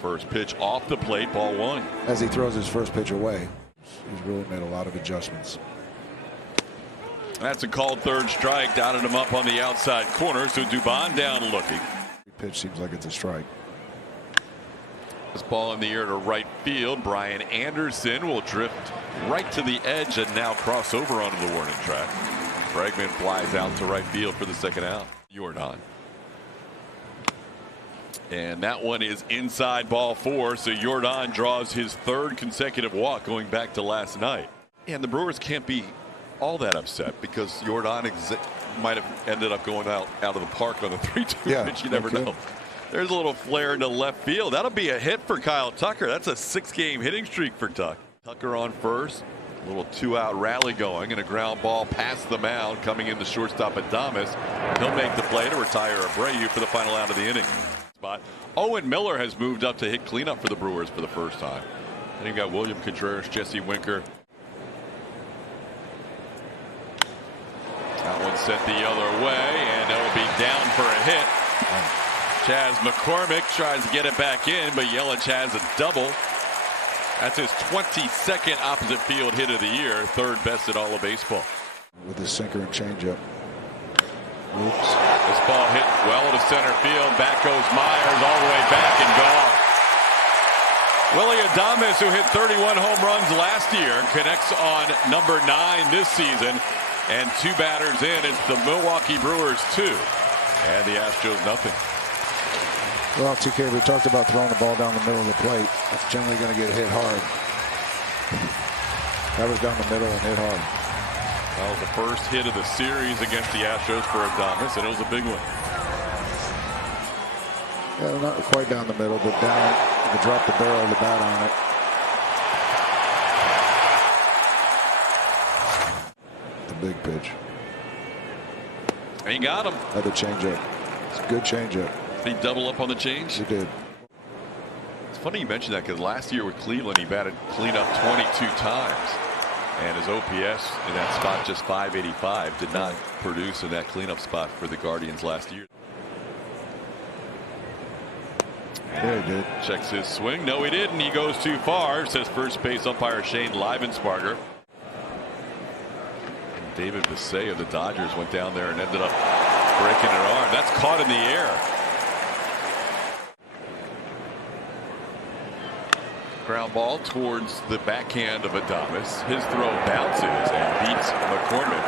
first pitch off the plate, ball one. As he throws his first pitch away, he's really made a lot of adjustments. That's a called third strike, dotted him up on the outside corner, so Dubon down looking. Pitch seems like it's a strike. This ball in the air to right field. Brian Anderson will drift right to the edge and now cross over onto the warning track. Bregman flies out to right field for the second out. Jordan. And that one is inside, ball four, so Jordan draws his third consecutive walk going back to last night. And the Brewers can't be all that upset because Jordan might have ended up going out of the park on the 3-2 pitch. You never know. There's a little flare into left field. That'll be a hit for Kyle Tucker. That's a 6-game hitting streak for Tuck. Tucker on first. A little 2-out rally going and a ground ball past the mound coming in the shortstop Adames. He'll make the play to retire Abreu for the final out of the inning. Owen Miller has moved up to hit cleanup for the Brewers for the first time. And you've got William Contreras, Jesse Winker. That one sent the other way, and it'll be down for a hit. Chas McCormick tries to get it back in, but Yelich has a double. That's his 22nd opposite field hit of the year, third best in all of baseball. With his sinker and changeup. Oops. This ball hit well to center field. Back goes Myers all the way back and gone. Willie Adames, who hit 31 home runs last year, connects on number 9 this season. And 2 batters in. It's the Milwaukee Brewers 2 and the Astros nothing. Well, TK, we talked about throwing the ball down the middle of the plate. That's generally going to get hit hard. That was down the middle and hit hard. That was the first hit of the series against the Astros for Adames, and it was a big one. Yeah, not quite down the middle, but down. To drop the barrel of the bat on it. The big pitch. And he got him. Had the changeup. It's a good changeup. Did he double up on the change? He did. It's funny you mentioned that because last year with Cleveland he batted cleanup 22 times. And his OPS in that spot just 585. Did not produce in that cleanup spot for the Guardians last year. Yeah, he did. Checks his swing. No, he didn't. He goes too far, says first base umpire Shane Livensparger. David Bissey of the Dodgers went down there and ended up breaking an arm. That's caught in the air. Ground ball towards the backhand of Adames. His throw bounces and beats McCormick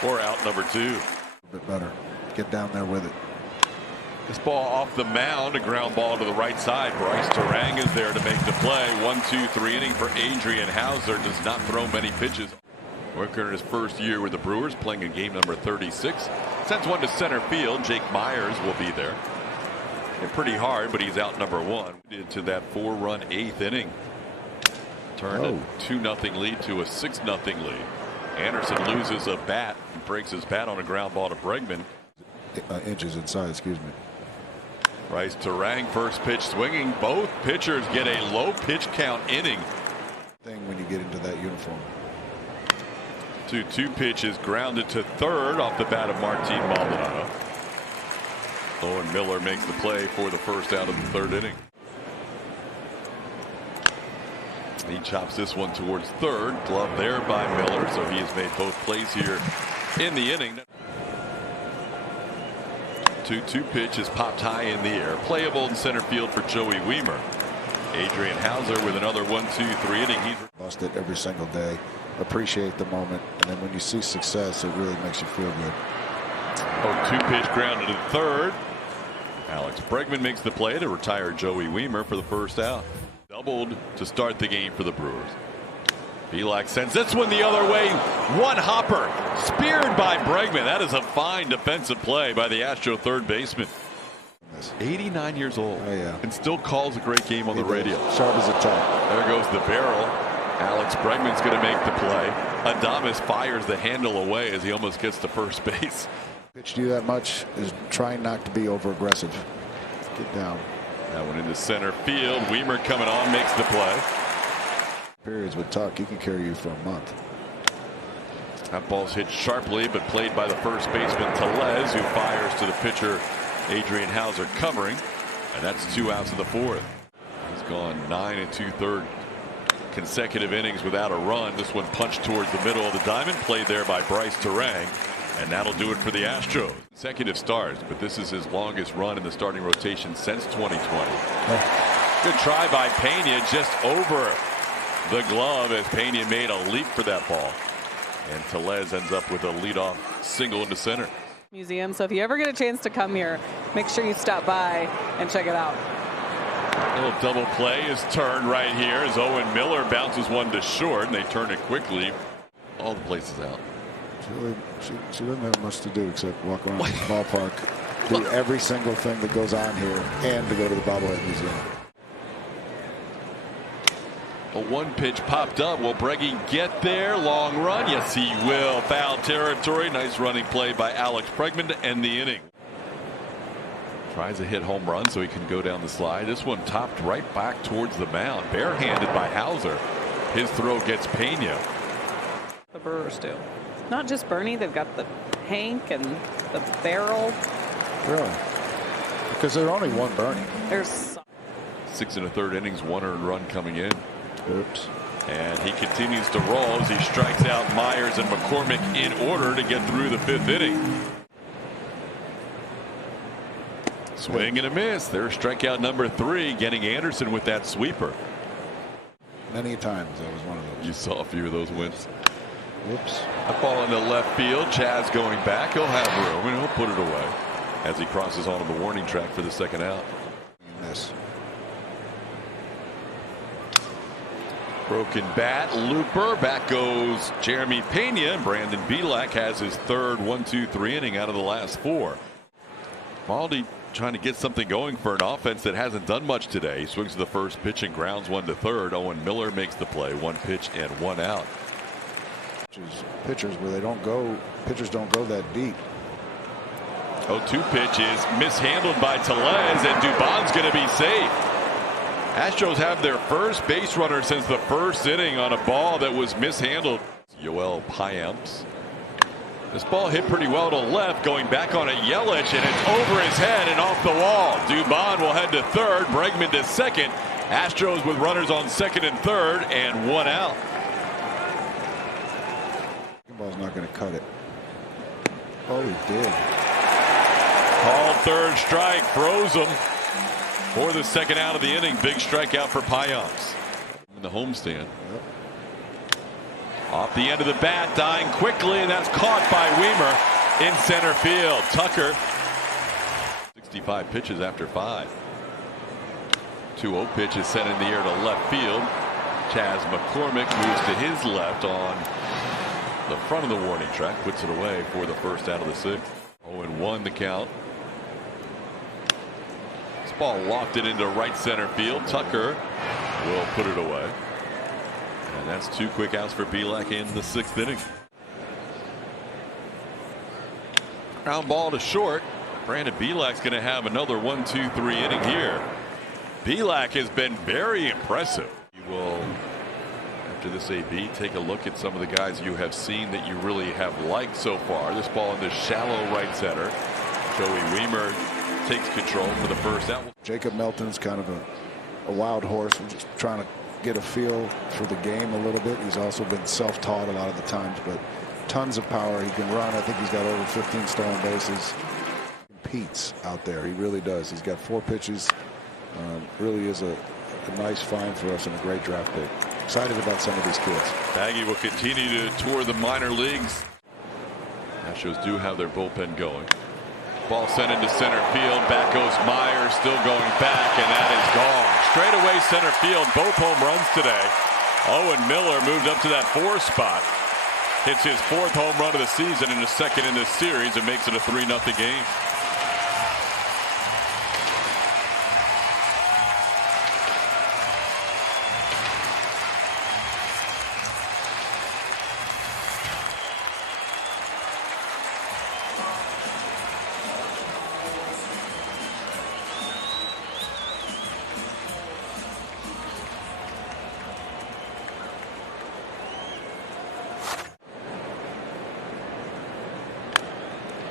for out number 2. A bit better. Get down there with it. This ball off the mound, a ground ball to the right side. Bryce Terang is there to make the play. 1-2-3 inning for Adrian Hauser. Does not throw many pitches. Winker in his first year with the Brewers, playing in game number 36. Sends one to center field. Jake Myers will be there. Hit pretty hard, but he's out number 1. Into that 4-run 8th inning. Turned a 2-0 lead to a 6-0 lead. Anderson loses a bat and breaks his bat on a ground ball to Bregman. Inches inside, excuse me. Bryce Terang, first pitch swinging. Both pitchers get a low pitch count inning. Thing when you get into that uniform. 2-2 pitch is grounded to third off the bat of Martin Maldonado. Owen Miller makes the play for the first out of the 3rd inning. He chops this one towards third. Glove there by Miller, so he has made both plays here in the inning. 2-2 pitch is popped high in the air. Playable in center field for Joey Wiemer. Adrian Hauser with another 1-2-3 inning. He's lost it every single day. Appreciate the moment, and then when you see success, it really makes you feel good. 0-2 pitch grounded to third. Alex Bregman makes the play to retire Joey Wiemer for the first out. Doubled to start the game for the Brewers. Belak sends this one the other way. One hopper speared by Bregman. That is a fine defensive play by the Astro third baseman. 89 years old. Oh, yeah. And still calls a great game on the radio. Sharp as a tack. There goes the barrel. Alex Bregman's going to make the play. Adames fires the handle away as he almost gets to first base. Pitch to you that much is trying not to be over aggressive. Get down. That one into center field. Wiemer coming on, makes the play. Periods with Tuck, he can carry you for a month. That ball's hit sharply, but played by the first baseman Tellez, who fires to the pitcher Adrian Hauser covering. And that's 2 outs in the 4th. He's gone 9 2/3 consecutive innings without a run. This one punched towards the middle of the diamond, played there by Bryce Terang. And that'll do it for the Astros. Consecutive starts, but this is his longest run in the starting rotation since 2020. Good try by Pena, just over the glove as Pena made a leap for that ball. And Tellez ends up with a leadoff single into center. Museum. So if you ever get a chance to come here, make sure you stop by and check it out. A little double play is turned right here as Owen Miller bounces one to short, and they turn it quickly. All the places out. She doesn't have much to do except walk around the ballpark, do every single thing that goes on here, and to go to the bobblehead museum. A 1-pitch popped up. Will Breggy get there? Long run. Yes, he will. Foul territory. Nice running play by Alex Bregman to end the inning. Tries a hit home run so he can go down the slide. This one topped right back towards the mound. Barehanded by Hauser. His throw gets Pena. The Brewers do. Not just Bernie. They've got the Hank and the barrel. Really? Because there's only one Bernie. There's 6 1/3 innings, 1 earned run coming in. Oops. And he continues to roll as he strikes out Myers and McCormick in order to get through the 5th inning. Swing and a miss. There's strikeout number 3, getting Anderson with that sweeper. Many times that was one of those. You saw a few of those wins. Whoops. A ball into left field. Chaz going back. He'll have room and he'll put it away as he crosses onto the warning track for the 2nd out. Miss. Broken bat, looper, back goes Jeremy Pena, and Brandon Bielak has his 3rd 1-2-3 inning out of the last 4. Baldy trying to get something going for an offense that hasn't done much today. He swings to the first pitch and grounds one to third. Owen Miller makes the play. 1 pitch and 1 out. Pitchers where they don't go, pitchers don't go that deep. 0-2 pitch is mishandled by Tellez, and Dubon's going to be safe. Astros have their first base runner since the 1st inning on a ball that was mishandled. Yoel Payamps. This ball hit pretty well to left, going back on it Yelich, and it's over his head and off the wall. Dubon will head to 3rd, Bregman to 2nd. Astros with runners on 2nd and 3rd, and 1 out. The ball's not going to cut it. Oh, he did. Called 3rd strike, froze him for the 2nd out of the inning. Big strikeout for Payamps in the homestand. Yep. Off the end of the bat, dying quickly, and that's caught by Weimer in center field. Tucker, 65 pitches after 5. 2-0 pitch is sent in the air to left field. Chaz McCormick moves to his left on the front of the warning track, puts it away for the 1st out of the 6th. 0-1 the count. This ball lofted into right center field. Tucker will put it away. And that's 2 quick outs for Bielak in the 6th inning. Ground ball to short. Brandon Bielak's going to have another 1-2-3 inning here. Bielak has been very impressive. You will, after this AB, take a look at some of the guys you have seen that you really have liked so far. This ball in the shallow right center. Joey Weimer takes control for the 1st out. Jacob Melton's kind of a wild horse. We're just trying to get a feel for the game a little bit. He's also been self-taught a lot of the times, but tons of power. He can run. I think he's got over 15 stolen bases. He competes out there. He really does. He's got 4 pitches. Really is a nice find for us and a great draft pick. Excited about some of these kids. Baggy will continue to tour the minor leagues. Astros do have their bullpen going. Ball sent into center field. Back goes Myers, still going back, and that is gone. Straight away center field, both home runs today. Owen Miller moved up to that 4 spot. Hits his 4th home run of the season and his 2nd in this series, and makes it a 3-0 game.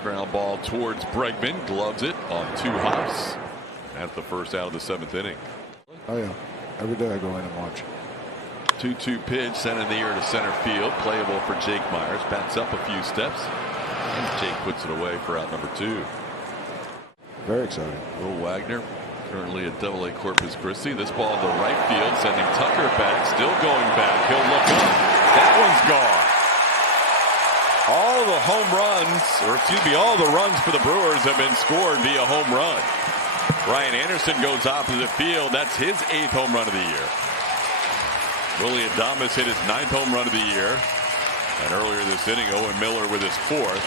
Ground ball towards Bregman, gloves it on 2 hops. That's the first out of the 7th inning. Oh yeah, every day I go in and watch. 2-2 pitch sent in the air to center field, playable for Jake Myers. Backs up a few steps, and Jake puts it away for out number 2. Very exciting. Will Wagner currently at Double-A Corpus Christi. This ball to right field, sending Tucker back, still going back. He'll look up. That one's gone. All the home runs, or excuse me, all the runs for the Brewers have been scored via home run. Ryan Anderson goes opposite field. That's his 8th home run of the year. Willie Adames hit his 9th home run of the year. And earlier this inning, Owen Miller with his 4th.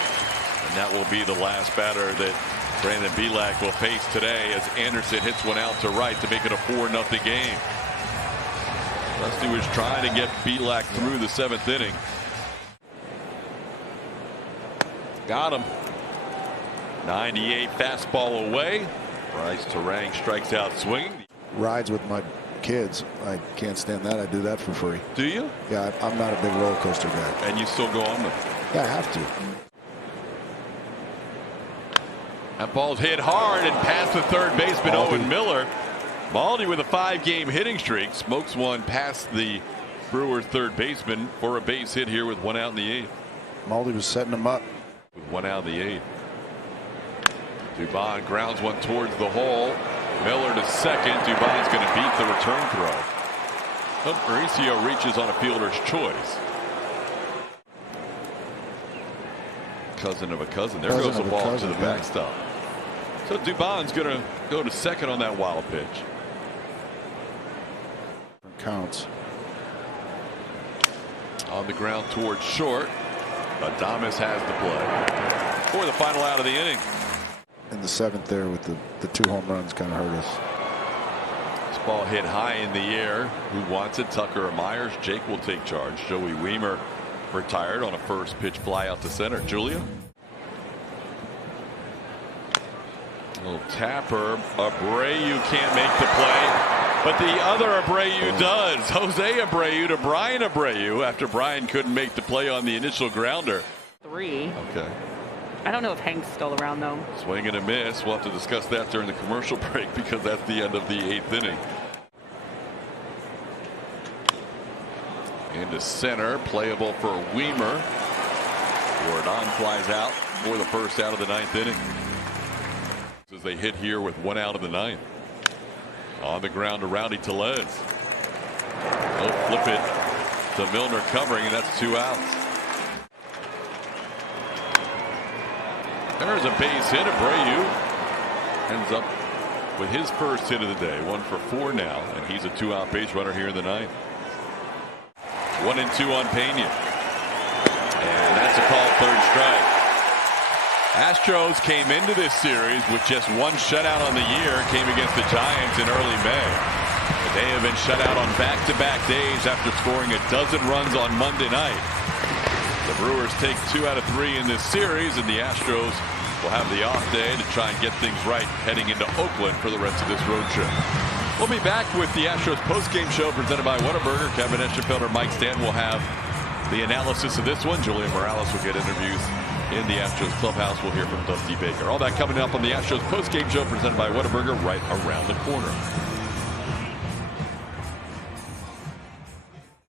And that will be the last batter that Brandon Bielak will face today as Anderson hits one out to right to make it a 4-0 game. Rusty was trying to get Bielak through the 7th inning. Got him. 98 fastball away. Bryce Terang strikes out swinging. Rides with my kids. I can't stand that. I do that for free. Do you? Yeah, I'm not a big roller coaster guy. And you still go on with it? Yeah, I have to. That ball's hit hard and past the third baseman, Owen Miller. Maldi with a 5-game hitting streak smokes one past the Brewers third baseman for a base hit here with 1 out in the 8th. Maldi was setting him up. With 1 out in the 8th. Dubon grounds one towards the hole. Miller to second. Dubon's going to beat the return throw. Mauricio reaches on a fielder's choice. Cousin of a cousin. There goes the ball to the backstop. So Dubon's going to go to second on that wild pitch. Counts. On the ground towards short. Adames has the play for the final out of the inning. In the 7th there with the 2 home runs kind of hurt us. This ball hit high in the air. Who wants it? Tucker or Myers? Jake will take charge. Joey Weimer retired on a first pitch fly out to center. Julia. A little tapper. Abreu can't make the play, but the other Abreu does. Jose Abreu to Brian Abreu after Brian couldn't make the play on the initial grounder. 3. Okay. I don't know if Hank's still around though. Swing and a miss. We'll have to discuss that during the commercial break because that's the end of the 8th inning. Into center, playable for Weimer. Jordan flies out for the first out of the 9th inning. As they hit here with 1 out of the 9th. On the ground to Rowdy Tellez. They'll flip it to Milner covering, and that's 2 outs. There's a base hit. Abreu ends up with his first hit of the day. 1 for 4 now, and he's a 2-out base runner here in the 9th. 1-2 on Pena. And that's a called 3rd strike. Astros came into this series with just 1 shutout on the year. Came against the Giants in early May. But they have been shut out on back-to-back days after scoring a dozen runs on Monday night. The Brewers take 2 out of 3 in this series, and the Astros will have the off day to try and get things right heading into Oakland for the rest of this road trip. We'll be back with the Astros postgame show presented by Whataburger. Kevin Eschenfelder, Mike Stanton will have the analysis of this one. Julian Morales will get interviews in the Astros clubhouse. We'll hear from Dusty Baker. All that coming up on the Astros postgame show presented by Whataburger right around the corner.